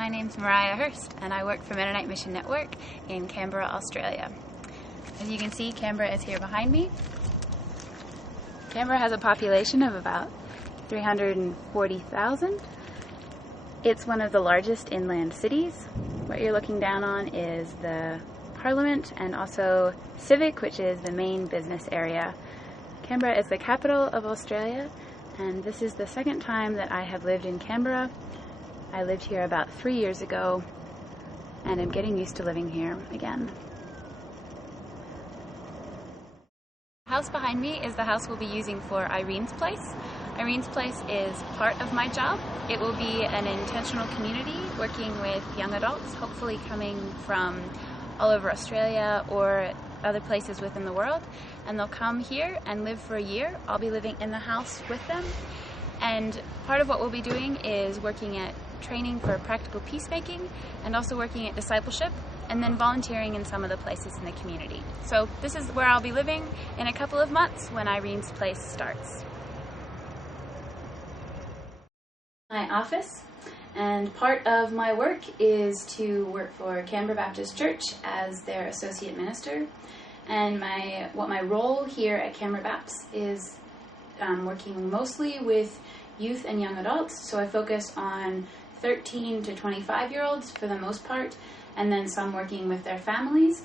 My name's Moriah Hurst and I work for Mennonite Mission Network in Canberra, Australia. As you can see, Canberra is here behind me. Canberra has a population of about 340,000. It's one of the largest inland cities. What you're looking down on is the Parliament and also Civic, which is the main business area. Canberra is the capital of Australia, and this is the second time that I have lived in Canberra. I lived here about 3 years ago, and I'm getting used to living here again. The house behind me is the house we'll be using for Irene's Place. Irene's Place is part of my job. It will be an intentional community working with young adults, hopefully coming from all over Australia or other places within the world, and they'll come here and live for a year. I'll be living in the house with them, and part of what we'll be doing is working at training for practical peacemaking and also working at discipleship, and then volunteering in some of the places in the community. So this is where I'll be living in a couple of months when Irene's Place starts. My office, and part of my work is to work for Canberra Baptist Church as their associate minister. And what my role here at Canberra Baptist is working mostly with youth and young adults. So I focus on 13 to 25-year-olds for the most part, and then some working with their families.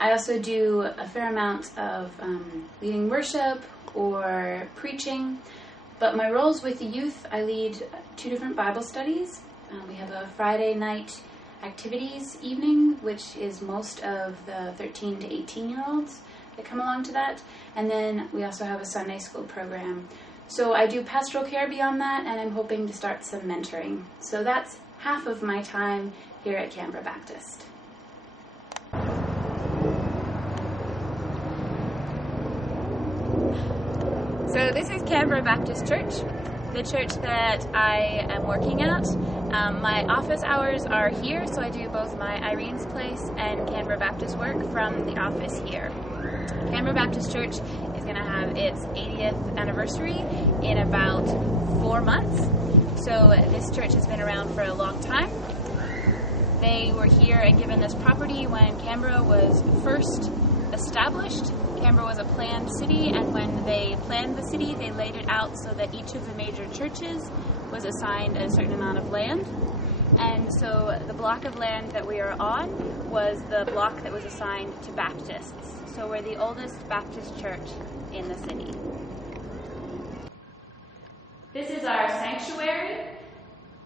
I also do a fair amount of leading worship or preaching. But my roles with the youth, I lead 2 different Bible studies. We have a Friday night activities evening, which is most of the 13 to 18-year-olds that come along to that. And then we also have a Sunday school program. So I do pastoral care beyond that, and I'm hoping to start some mentoring. So that's half of my time here at Canberra Baptist. So this is Canberra Baptist Church, the church that I am working at. My office hours are here, so I do both my Irene's Place and Canberra Baptist work from the office here. Canberra Baptist Church is going to have its 80th anniversary in about 4 months. So this church has been around for a long time. They were here and given this property when Canberra was first established. Canberra was a planned city, and when they planned the city, they laid it out so that each of the major churches was assigned a certain amount of land. And so the block of land that we are on was the block that was assigned to Baptists. So we're the oldest Baptist church in the city. This is our sanctuary.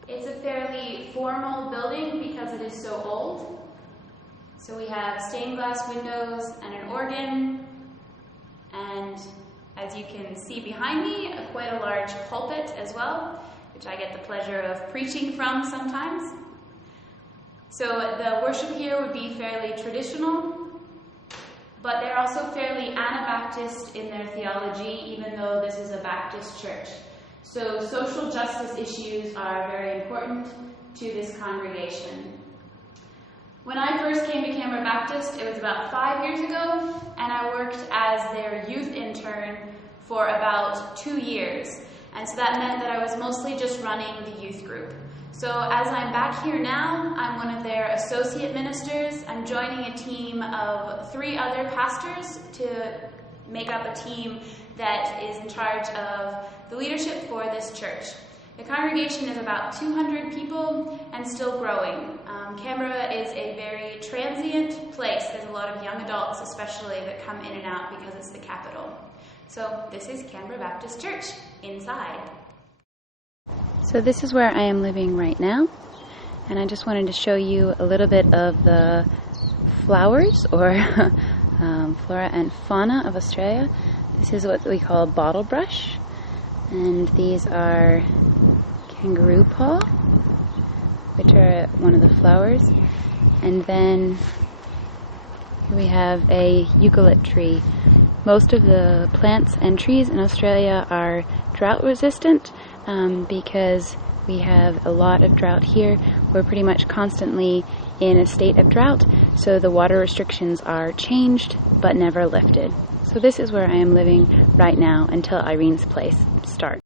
It's a fairly formal building because it is so old. So we have stained glass windows and an organ, and as you can see behind me, quite a large pulpit as well, which I get the pleasure of preaching from sometimes. So the worship here would be fairly traditional, but they're also fairly Anabaptist in their theology, even though this is a Baptist church. So social justice issues are very important to this congregation. When I first came to Canberra Baptist, it was about 5 years ago, and I worked as their youth intern for about 2 years. And so that meant that I was mostly just running the youth group. So as I'm back here now, I'm one of their associate ministers. I'm joining a team of 3 other pastors to make up a team that is in charge of the leadership for this church. The congregation is about 200 people and still growing. Canberra is a very transient place. There's a lot of young adults especially that come in and out because it's the capital. So this is Canberra Baptist Church inside. So this is where I am living right now, and I just wanted to show you a little bit of the flowers or flora and fauna of Australia. This is what we call bottle brush, and these are kangaroo paw, which are one of the flowers. And then we have a eucalypt tree. Most of the plants and trees in Australia are drought resistant because we have a lot of drought here. We're pretty much constantly in a state of drought, so the water restrictions are changed but never lifted. So this is where I am living right now until Irene's Place starts.